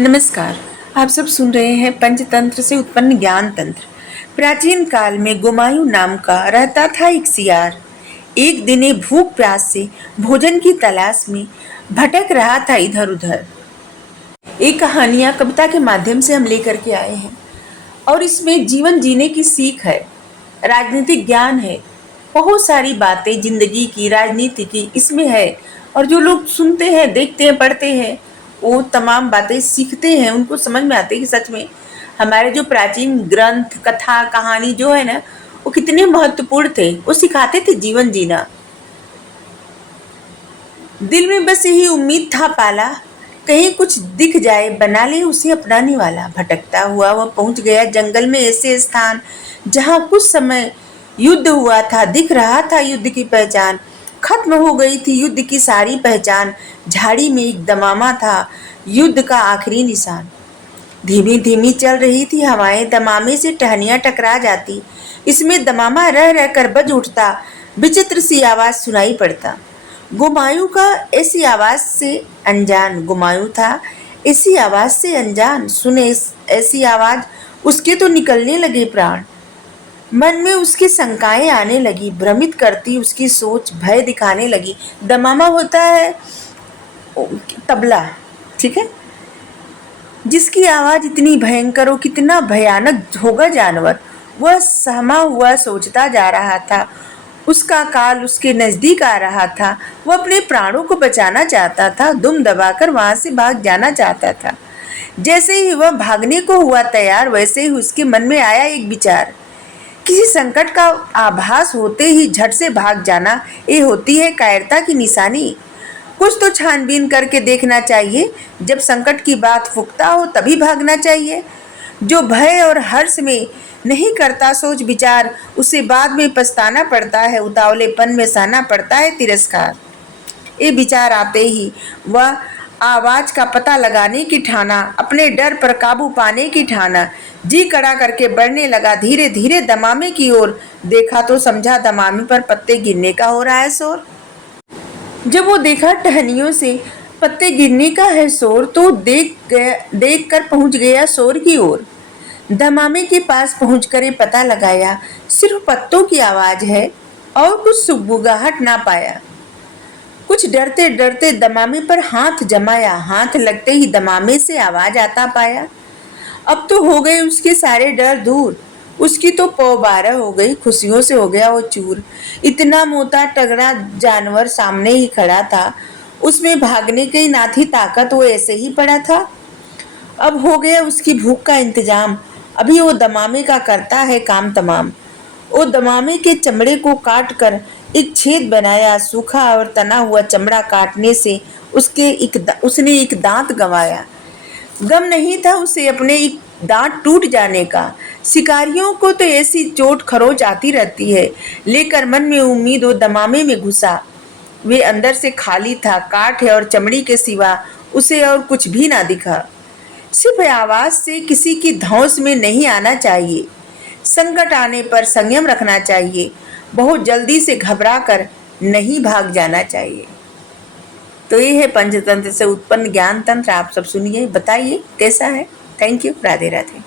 नमस्कार। आप सब सुन रहे हैं पंचतंत्र से उत्पन्न ज्ञान तंत्र। प्राचीन काल में गुमायूं नाम का रहता था एक सियार। एक दिन ये भूख प्यास से भोजन की तलाश में भटक रहा था इधर उधर। ये कहानियां कविता के माध्यम से हम लेकर के आए हैं और इसमें जीवन जीने की सीख है, राजनीतिक ज्ञान है, बहुत सारी बातें जिंदगी की, राजनीति की इसमें है। और जो लोग सुनते हैं, देखते हैं, पढ़ते हैं, वो तमाम बातें सीखते हैं, उनको समझ में आते हैं कि सच में हमारे जो प्राचीन ग्रंथ, कथा, कहानी जो है ना, वो कितने महत्वपूर्ण थे। वो सिखाते थे जीवन जीना। दिल में बस यही उम्मीद था पाला, कहीं कुछ दिख जाए, बना ले उसे अपनाने वाला। भटकता हुआ वह पहुंच गया जंगल में ऐसे स्थान जहां कुछ समय युद्ध हुआ था। दिख रहा था युद्ध की पहचान, खत्म हो गई थी युद्ध की सारी पहचान। झाड़ी में एक दमामा था, युद्ध का आखिरी निशान। धीमी धीमी चल रही थी हवाएं, दमामे से टहनियां टकरा जाती। इसमें दमामा रह रह कर बज उठता, विचित्र सी आवाज सुनाई पड़ता। गुमायूं का ऐसी आवाज से अनजान, गुमायूं था ऐसी आवाज से अनजान। सुने ऐसी आवाज, उसके तो निकलने लगे प्राण। मन में उसकी शंकाएं आने लगी, भ्रमित करती उसकी सोच, भय दिखाने लगी। दमामा होता है तबला, ठीक है, जिसकी आवाज इतनी भयंकर हो, कितना भयानक होगा जानवर। वह सहमा हुआ सोचता जा रहा था, उसका काल उसके नजदीक आ रहा था। वह अपने प्राणों को बचाना चाहता था, दुम दबाकर वहां से भाग जाना चाहता था। जैसे ही वह भागने को हुआ तैयार, वैसे ही उसके मन में आया एक विचार। किसी संकट का आभास होते ही झट से भाग जाना, ये होती है कायरता की निशानी। कुछ तो छानबीन करके देखना चाहिए, जब संकट की बात फुकता हो तभी भागना चाहिए। जो भय और हर्ष में नहीं करता सोच विचार, उसे बाद में पछताना पड़ता है, उतावलेपन में सहना पड़ता है तिरस्कार। ये विचार आते ही वह आवाज का पता लगाने की ठाना, अपने डर पर काबू पाने की ठाना। जी कड़ा करके बढ़ने लगा धीरे धीरे दमामे की ओर। देखा तो समझा दमामे पर पत्ते गिरने का हो रहा है शोर। जब वो देखा टहनियों से पत्ते गिरने का है शोर, तो देख कर पहुंच गया शोर की ओर। दमामे के पास पहुंचकर ये पता लगाया, सिर्फ पत्तों की आवाज है और कुछ सुगबुगाहट ना पाया। कुछ डरते डरते दमामे पर हाथ जमाया, हाथ लगते ही दमामे से आवाज आता पाया। अब तो हो गए उसके सारे डर दूर, उसकी तो पौ 12 हो गई, खुशियों से हो गया वो चूर। इतना मोटा तगड़ा जानवर सामने ही खड़ा था, उसमें भागने की ना थी ताकत, वो ऐसे ही पड़ा था। अब हो गया उसकी भूख का इंतजाम, अभी वो दमामे का करता है काम तमाम। वो दमामे के चमड़े को काट कर एक छेद बनाया, सूखा और तना हुआ चमड़ा काटने से उसने एक दांत गंवाया। गम नहीं था उसे अपने एक दांत टूट जाने का। शिकारियों को तो ऐसी चोट खरोच आती रहती है, लेकर मन में उम्मीद वो दमामे में घुसा। वे अंदर से खाली था, काठ और चमड़ी के सिवा उसे और कुछ भी ना दिखा। सिर्फ आवाज से किसी की धौंस में नहीं आना चाहिए। संकट आने पर संयम रखना चाहिए, बहुत जल्दी से घबरा कर नहीं भाग जाना चाहिए। तो ये है पंचतंत्र से उत्पन्न ज्ञान तंत्र। आप सब सुनिए, बताइए कैसा है। Thank you. राधे राधे।